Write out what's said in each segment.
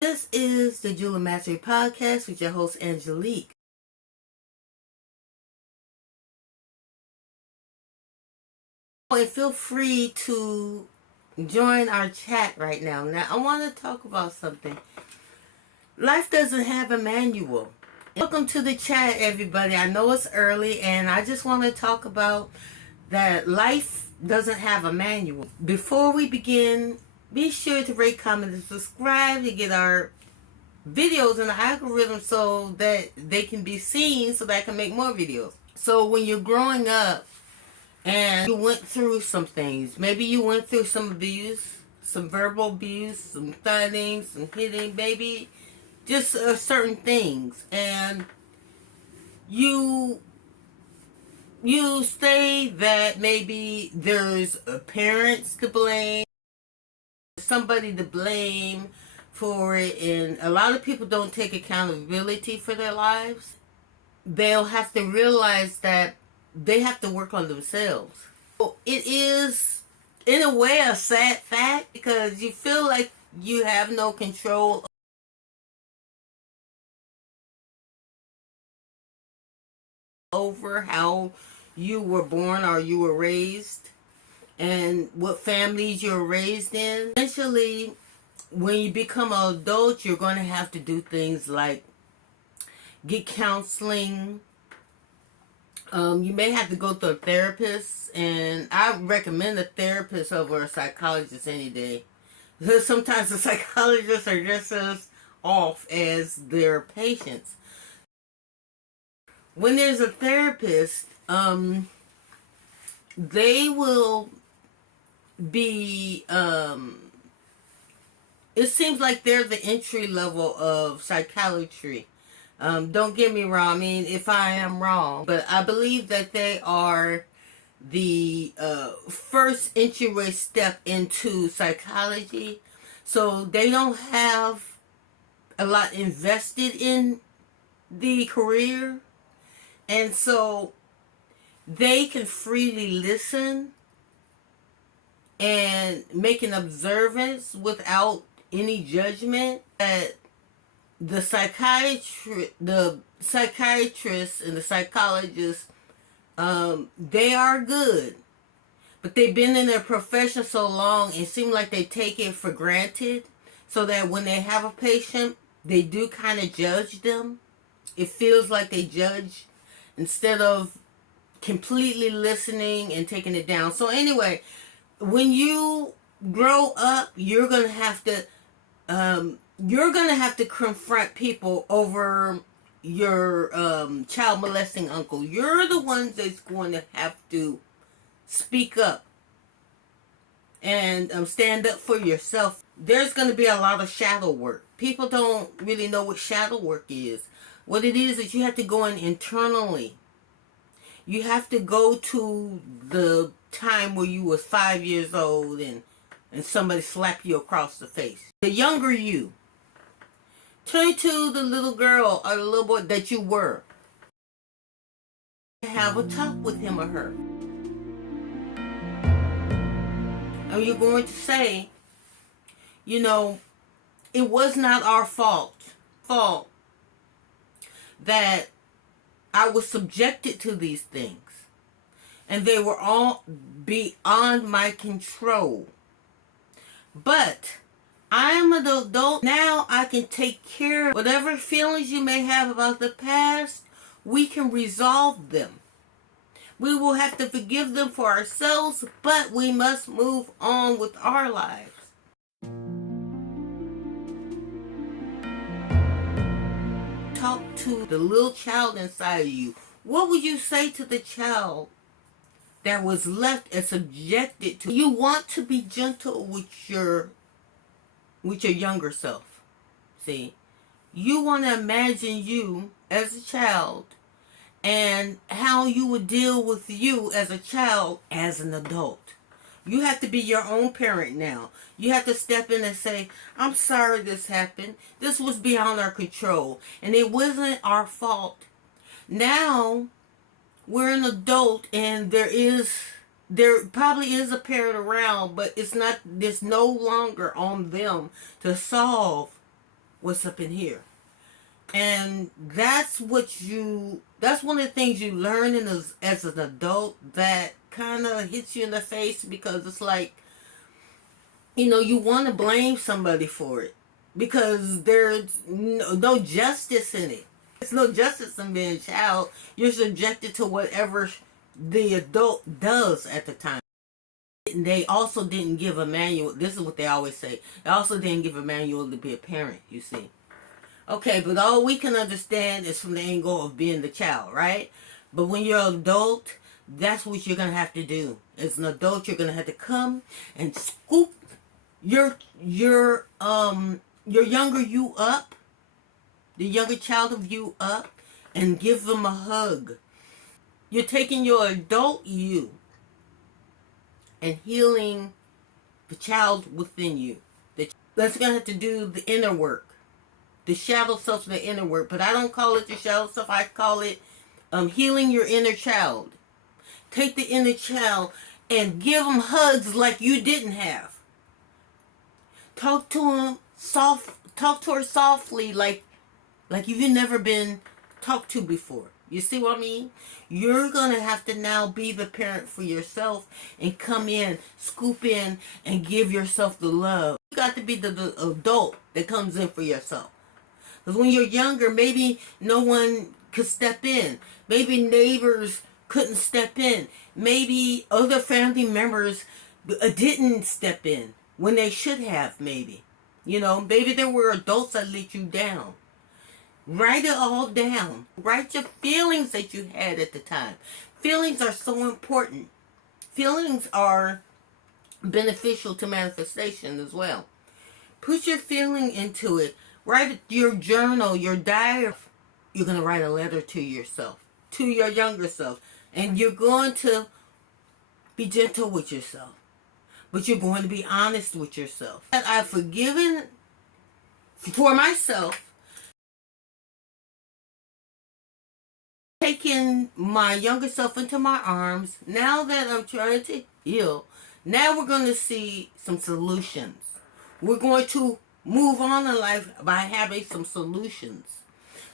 This is the Jewel Mastery Podcast with your host, Angelique. And feel free to join our chat right now. Now, I want to talk about something. Life doesn't have a manual. Welcome to the chat, everybody. I know it's early, and I just want to talk about that life doesn't have a manual. Before we begin, be sure to rate, comment, and subscribe to get our videos in the algorithm so that they can be seen so that I can make more videos. So when you're growing up and you went through some things, maybe you went through some abuse, some verbal abuse, some thudding, some hitting, maybe just certain things, and you say that maybe there's parents to blame, somebody to blame for it, and a lot of people don't take accountability for their lives. They'll have to realize that they have to work on themselves. It is, in a way, a sad fact because you feel like you have no control over how you were born or you were raised and what families you're raised in. Eventually, when you become an adult, you're going to have to do things like get counseling. You may have to go to a therapist, and I recommend a therapist over a psychologist any day. Because sometimes the psychologists are just as off as their patients. When there's a therapist, they will be, it seems like they're the entry level of psychiatry. Don't get me wrong, I mean, if I am wrong, but I believe that they are the first entryway step into psychology. So they don't have a lot invested in the career. And so they can freely listen and make an observance without any judgment. That the psychiatrists and the psychologists, they are good, but they've been in their profession so long, it seems like they take it for granted, so that when they have a patient, they do kind of judge them. It feels like they judge instead of completely listening and taking it down. So anyway, when you grow up, you're gonna have to confront people over your child molesting uncle. You're the ones that's going to have to speak up and stand up for yourself. There's going to be a lot of shadow work. People don't really know what shadow work is. What it is you have to go in internally. You have to go to the time where you was 5 years old and somebody slapped you across the face. The younger you. Turn to the little girl or the little boy that you were. Have a talk with him or her. And you're going to say, you know, it was not our fault that I was subjected to these things. And they were all beyond my control. But I am an adult now. I can take care of whatever feelings you may have about the past. We can resolve them. We will have to forgive them for ourselves, but we must move on with our lives. Talk to the little child inside of you. What would you say to the child that was left and subjected to? You want to be gentle with your younger self. See, you want to imagine you as a child and how you would deal with you as a child as an adult. You have to be your own parent now. You have to step in and say, I'm sorry this happened. This was beyond our control. And it wasn't our fault. Now, we're an adult and there probably is a parent around, but it's no longer on them to solve what's up in here. And that's one of the things you learn as an adult that kind of hits you in the face, because it's like, you want to blame somebody for it because there's no justice in it. There's no justice in being a child. You're subjected to whatever the adult does at the time. They also didn't give a manual. This is what they always say. They also didn't give a manual to be a parent, you see. Okay, but all we can understand is from the angle of being the child, right? But when you're an adult, that's what you're going to have to do. As an adult, you're going to have to come and scoop your younger you up, the younger child of you up, and give them a hug. You're taking your adult you and healing the child within you. That's going to have to do the inner work. The shadow self, the inner work. But I don't call it the shadow self. I call it healing your inner child. Take the inner child and give them hugs like you didn't have. Talk to him soft. Talk to her softly, like you've never been talked to before. You see what I mean? You're going to have to now be the parent for yourself and come in, scoop in, and give yourself the love. You got to be the adult that comes in for yourself. Because when you're younger, maybe no one could step in. Maybe neighbors couldn't step in. Maybe other family members didn't step in when they should have, maybe. Maybe there were adults that let you down. Write it all down. Write your feelings that you had at the time. Feelings are so important. Feelings are beneficial to manifestation as well. Put your feeling into it. Write your journal, your diary. You're going to write a letter to yourself, to your younger self. And you're going to be gentle with yourself. But you're going to be honest with yourself. I've forgiven for myself, taking my younger self into my arms. Now that I'm trying to heal, now we're going to see some solutions. We're going to move on in life by having some solutions.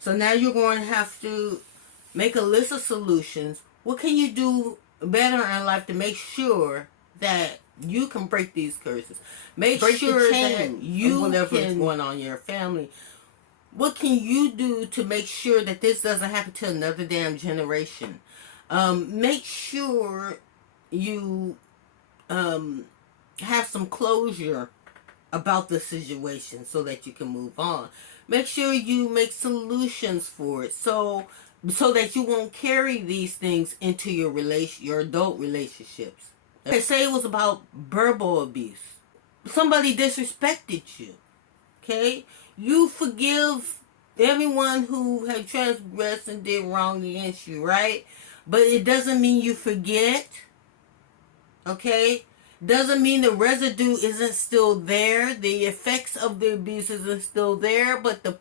So now you're going to have to make a list of solutions. What can you do better in life to make sure that you can break these curses? Make sure that you whatever's going on in your family. What can you do to make sure that this doesn't happen to another damn generation? Make sure you have some closure about the situation so that you can move on. Make sure you make solutions for it so that you won't carry these things into your adult relationships. They say it was about verbal abuse. Somebody disrespected you. Okay? You forgive everyone who had transgressed and did wrong against you, right? But it doesn't mean you forget. Okay? Doesn't mean the residue isn't still there. The effects of the abuse isn't still there. But the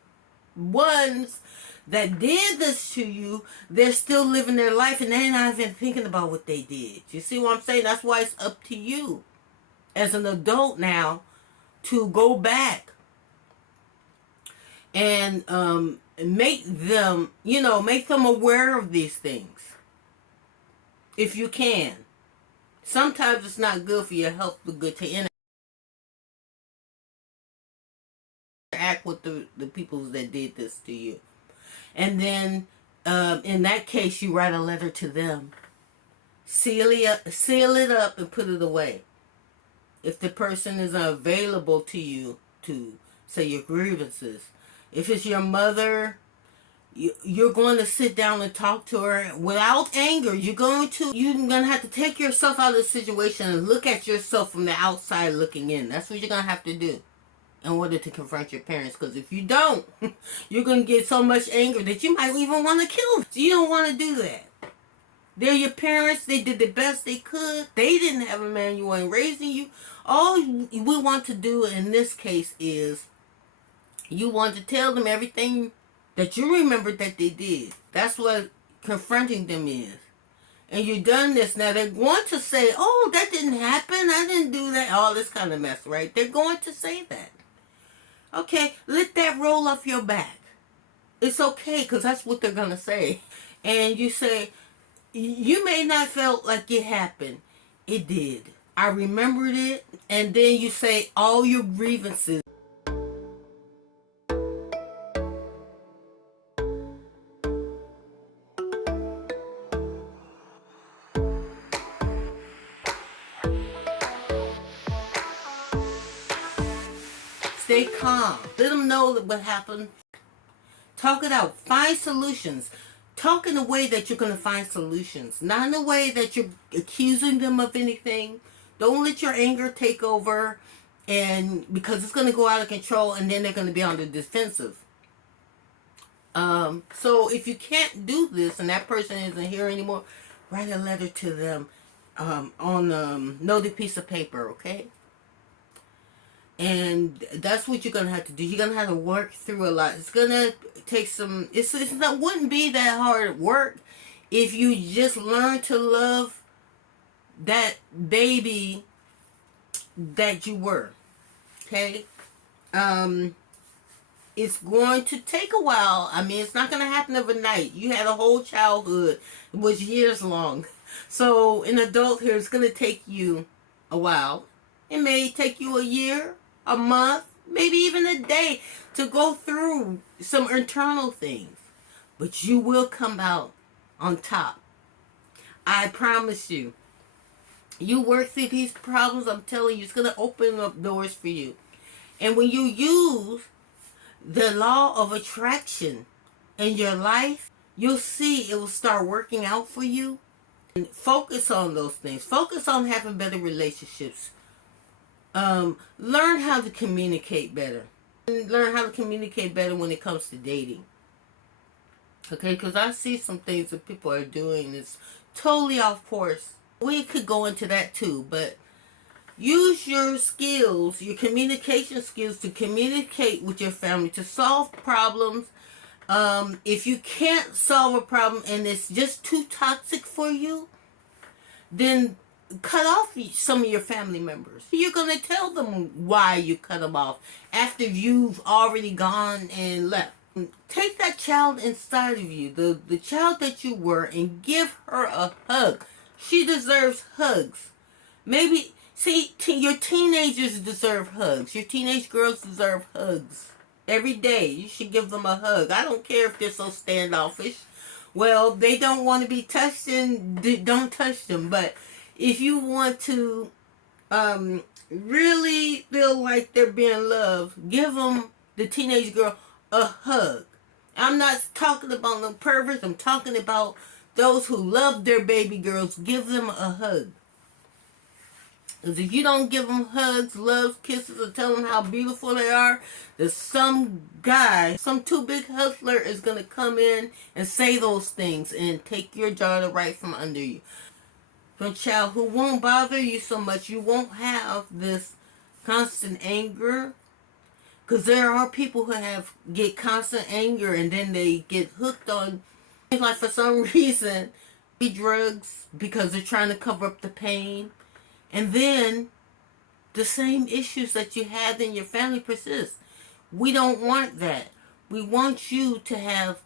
ones that did this to you, they're still living their life and they're not even thinking about what they did. You see what I'm saying? That's why it's up to you as an adult now to go back and make them aware of these things if you can. Sometimes it's not good for your health, but good to interact with the people that did this to you. And then, in that case, you write a letter to them. Seal it up and put it away. If the person is unavailable to you to say your grievances. If it's your mother, you're going to sit down and talk to her without anger. You're going to have to take yourself out of the situation and look at yourself from the outside looking in. That's what you're going to have to do in order to confront your parents. Because if you don't, you're going to get so much anger that you might even want to kill them. So you don't want to do that. They're your parents. They did the best they could. They didn't have a manual in raising you. All we want to do in this case is you want to tell them everything that you remembered that they did. That's what confronting them is. And you've done this. Now they're going to say, oh, that didn't happen. I didn't do that. All this kind of mess, right? They're going to say that. Okay, let that roll off your back. It's okay, because that's what they're going to say. And you say, you may not felt like it happened. It did. I remembered it. And then you say all your grievances. Stay calm. Let them know what happened. Talk it out. Find solutions. Talk in a way that you're going to find solutions. Not in a way that you're accusing them of anything. Don't let your anger take over, and because it's going to go out of control, and then they're going to be on the defensive. So if you can't do this and that person isn't here anymore, write a letter to them on noted piece of paper, okay? And that's what you're going to have to do. You're going to have to work through a lot. It's going to take some... wouldn't be that hard work if you just learn to love that baby that you were. Okay? It's going to take a while. I mean, it's not going to happen overnight. You had a whole childhood. It was years long. So, in adulthood, it's going to take you a while. It may take you a year, a month, maybe even a day to go through some internal things. But you will come out on top. I promise you. You work through these problems, I'm telling you, it's going to open up doors for you. And when you use the law of attraction in your life, you'll see it will start working out for you. And focus on those things. Focus on having better relationships. Learn how to communicate better. Learn how to communicate better when it comes to dating. Okay, because I see some things that people are doing that's totally off course. We could go into that too, but use your skills, your communication skills to communicate with your family, to solve problems. If you can't solve a problem and it's just too toxic for you, then cut off some of your family members. You're going to tell them why you cut them off after you've already gone and left. Take that child inside of you, the child that you were, and give her a hug. She deserves hugs. Maybe, see, your teenagers deserve hugs. Your teenage girls deserve hugs. Every day, you should give them a hug. I don't care if they're so standoffish. Well, they don't want to be touched, and don't touch them. But if you want to really feel like they're being loved, give them, the teenage girl, a hug. I'm not talking about no perverts. I'm talking about those who love their baby girls. Give them a hug. Because if you don't give them hugs, loves, kisses, or tell them how beautiful they are, there's some guy, some too big hustler is going to come in and say those things and take your daughter right from under you. From a child who won't bother you so much, you won't have this constant anger. Because there are people who get constant anger and then they get hooked on, like for some reason, drugs because they're trying to cover up the pain. And then the same issues that you had in your family persist. We don't want that. We want you to have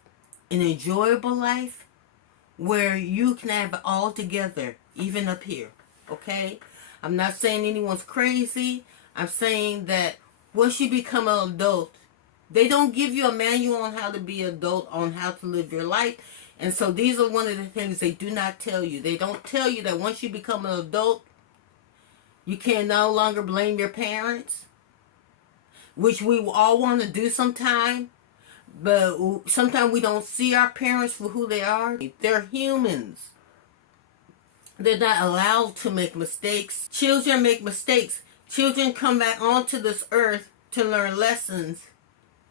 an enjoyable life where you can have it all together, even up here. Okay? I'm not saying anyone's crazy. I'm saying that once you become an adult, they don't give you a manual on how to be an adult, on how to live your life. And so these are one of the things they do not tell you. They don't tell you that once you become an adult, you can no longer blame your parents, which we all want to do sometime. But sometimes we don't see our parents for who they are. They're humans. They're not allowed to make mistakes. Children make mistakes. Children come back onto this earth to learn lessons.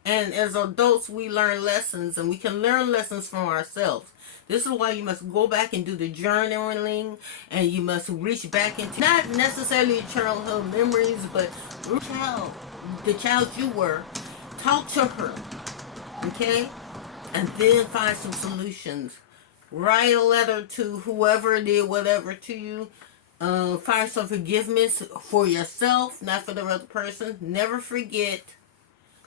And as adults, we learn lessons. And we can learn lessons from ourselves. This is why you must go back and do the journaling. And you must reach back into, not necessarily your childhood memories, but the child you were. Talk to her. Okay? And then find some solutions. Write a letter to whoever did whatever to you. Find some forgiveness for yourself, not for the other person. Never forget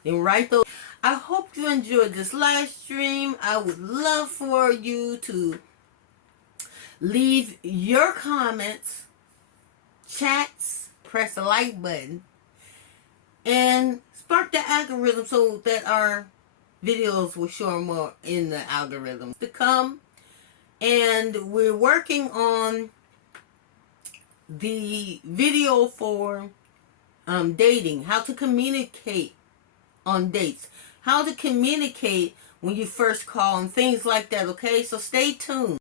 Then write those. I hope you enjoyed this live stream. I would love for you to leave your comments, chats, press the like button, and spark the algorithm so that our videos will show more in the algorithm to come. And we're working on the video for dating, how to communicate on dates, how to communicate when you first call, and things like that. Okay, so stay tuned.